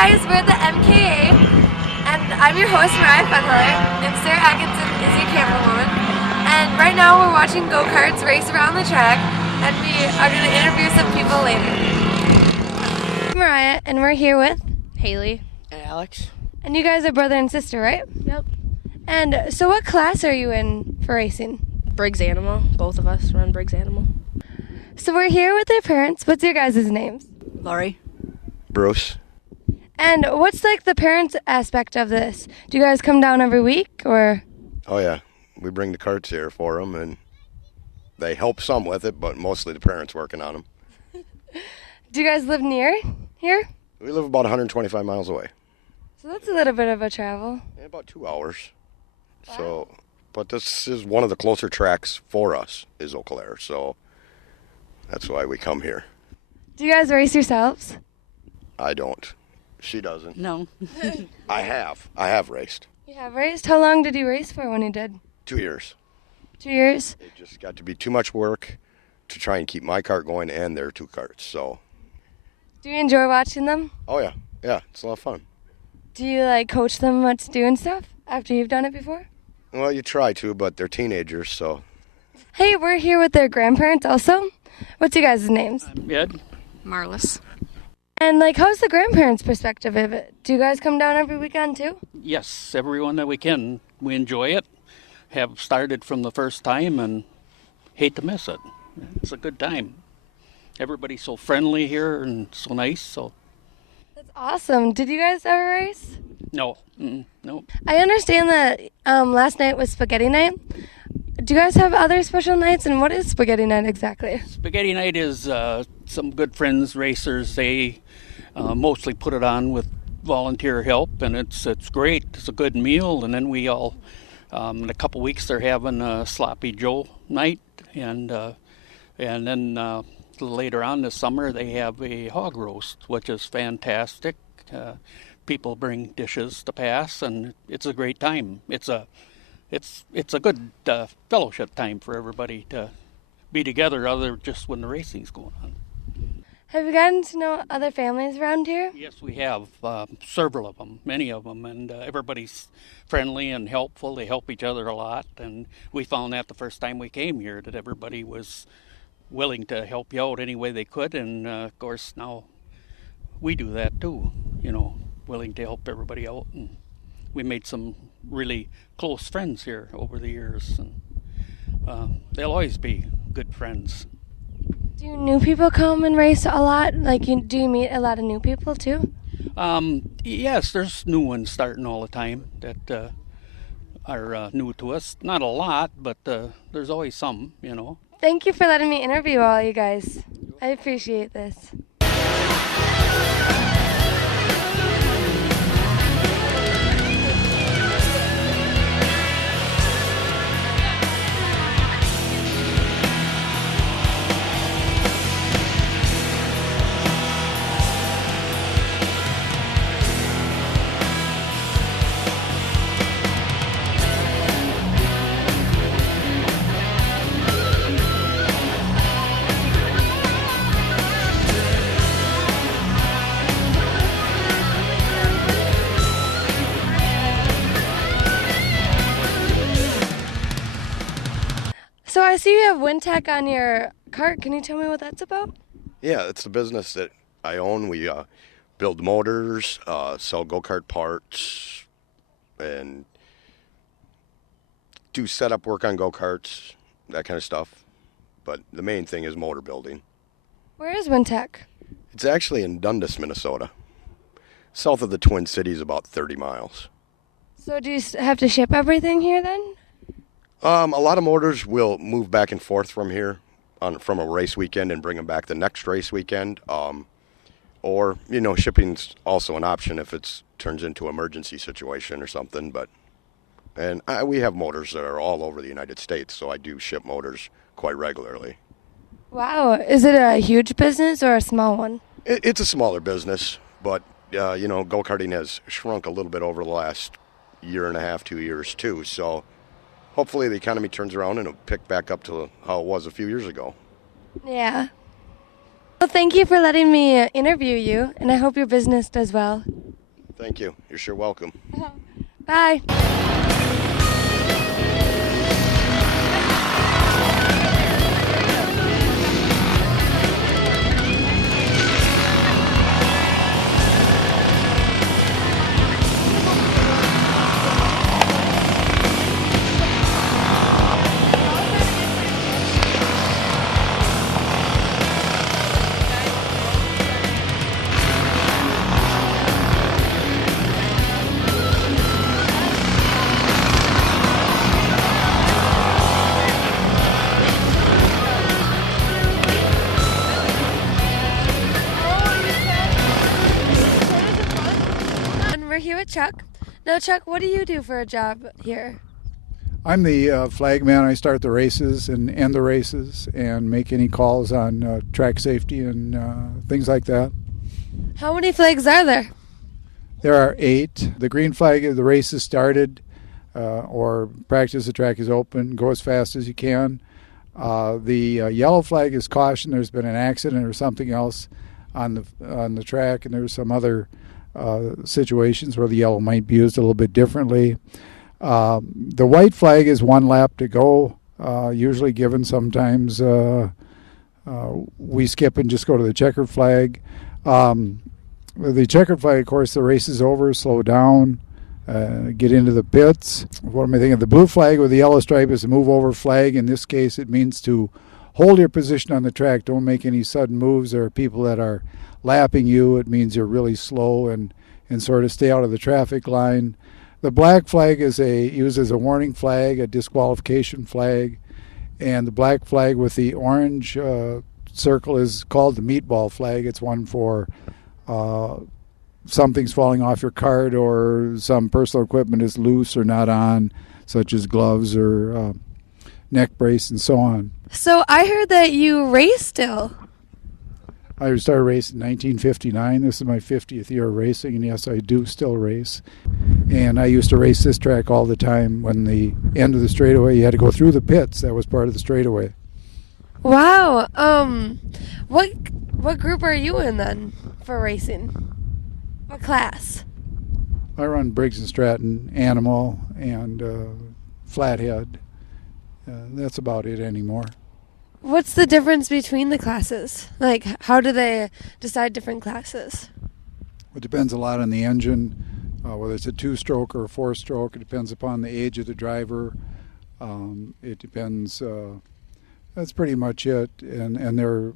guys, we're at the MKA, and I'm your host, Mariah Fenheller, and Sarah Atkinson is your camerawoman. And right now we're watching go-karts race around the track, and we are going to interview some people later. I'm Mariah, and we're here with Haley. And Alex. And you guys are brother and sister, right? Yep. And so what class are you in for racing? Briggs Animal. Both of us run Briggs Animal. So we're here with their parents. What's your guys' names? Laurie. Bruce. And what's like the parents aspect of this? Do you guys come down every week or? Oh yeah, we bring the carts here for them, and they help some with it, but mostly the parents working on them. Do you guys live near here? We live about 125 miles away. So that's a little bit of a travel. Yeah, about 2 hours. Wow. So, but this is one of the closer tracks for us, is Eau Claire, so that's why we come here. Do you guys race yourselves? I don't. She doesn't. No. I have raced. You have raced? How long did you race for when you did? 2 years. 2 years? It just got to be too much work to try and keep my cart going and their 2 carts, so. Do you enjoy watching them? Oh yeah, it's a lot of fun. Do you like coach them what to do and stuff after you've done it before? Well, you try to, but they're teenagers, so. Hey, we're here with their grandparents also. What's you guys' names? Ed. Marlis. And like, how's the grandparents' perspective of it? Do you guys come down every weekend too? Yes, everyone that we can. We enjoy it. Have started from the first time and hate to miss it. It's a good time. Everybody's so friendly here and so nice. So That's awesome. Did you guys ever race? no, no. I understand that last night was spaghetti night. Do you guys have other special nights, and what is spaghetti night exactly? Spaghetti night is some good friends, racers. They mostly put it on with volunteer help, and it's great. It's a good meal, and then we all in a couple weeks they're having a Sloppy Joe night, and then later on this summer they have a hog roast, which is fantastic. People bring dishes to pass, and it's a great time. It's a good fellowship time for everybody to be together, other just when the racing's going on. Have you gotten to know other families around here? Yes, we have several of them, many of them, and everybody's friendly and helpful. They help each other a lot, and we found that the first time we came here, that everybody was willing to help you out any way they could, and of course now we do that too, willing to help everybody out, and we made some really close friends here over the years, and they'll always be good friends. Do new people come and race a lot? Do you meet a lot of new people too? Yes, there's new ones starting all the time that are new to us. Not a lot, but there's always some, Thank you for letting me interview all you guys. I appreciate this. So I see you have WinTech on your cart. Can you tell me what that's about? Yeah, it's the business that I own. We build motors, sell go-kart parts, and do setup work on go-karts, that kind of stuff. But the main thing is motor building. Where is WinTech? It's actually in Dundas, Minnesota. South of the Twin Cities, about 30 miles. So do you have to ship everything here then? A lot of motors will move back and forth from here from a race weekend and bring them back the next race weekend. Or, shipping's also an option if it turns into an emergency situation or something. And we have motors that are all over the United States, so I do ship motors quite regularly. Wow. Is it a huge business or a small one? It's a smaller business, but, go-karting has shrunk a little bit over the last year and a half, 2 years too. So hopefully the economy turns around and it'll pick back up to how it was a few years ago. Yeah. Well, thank you for letting me interview you, and I hope your business does well. Thank you. You're sure welcome. Bye. And we're here with Chuck. Now, Chuck, what do you do for a job here? I'm the flag man. I start the races and end the races and make any calls on track safety and things like that. How many flags are there? There are 8. The green flag is the race is started or practice, the track is open, go as fast as you can. The yellow flag is caution. There's been an accident or something else on the track, and there's some other situations where the yellow might be used a little bit differently. The white flag is 1 lap to go, usually given. Sometimes we skip and just go to the checkered flag. The checkered flag, of course, the race is over, slow down, get into the pits. What am I thinking? The blue flag with the yellow stripe is a move over flag. In this case, it means to hold your position on the track. Don't make any sudden moves. There are people that are lapping you. It means you're really slow and sort of stay out of the traffic line. The black flag is used as a warning flag, a disqualification flag, and the black flag with the orange circle is called the meatball flag. It's one for something's falling off your cart or some personal equipment is loose or not on, such as gloves or neck brace and so on. So I heard that you race still. I started racing in 1959. This is my 50th year of racing, and yes, I do still race. And I used to race this track all the time. When the end of the straightaway, you had to go through the pits. That was part of the straightaway. Wow. What group are you in then for racing? What class? I run Briggs and Stratton, Animal, and Flathead. That's about it anymore. What's the difference between the classes? Like, how do they decide different classes? It depends a lot on the engine, whether it's a 2-stroke or a 4-stroke. It depends upon the age of the driver. It depends. That's pretty much it. And they're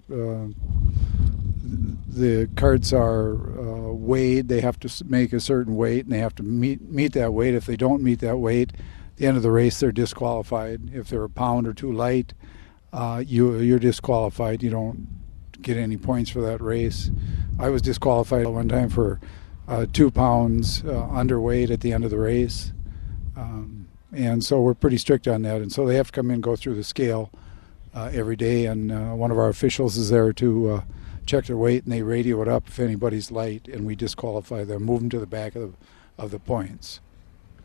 the carts are weighed. They have to make a certain weight, and they have to meet that weight. If they don't meet that weight, at the end of the race, they're disqualified. If they're a pound or 2 light, you're disqualified. You don't get any points for that race. I was disqualified one time for 2 pounds underweight at the end of the race. And so we're pretty strict on that. And so they have to come in and go through the scale every day. And one of our officials is there to check their weight, and they radio it up if anybody's light, and we disqualify them, move them to the back of the points.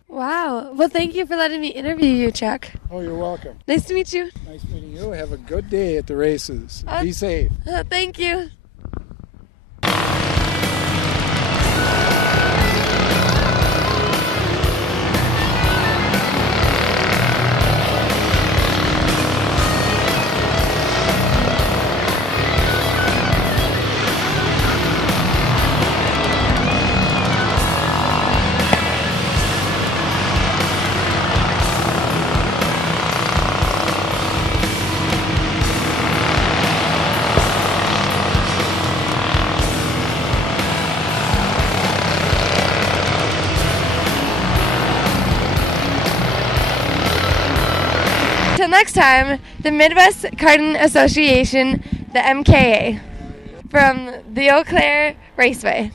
Wow. Well, thank you for letting me interview you, Chuck. Oh, you're welcome. Nice to meet you. Nice meeting you. Have a good day at the races. Be safe. Thank you. Until next time, the Midwest Karting Association, the MKA, from the Eau Claire Raceway.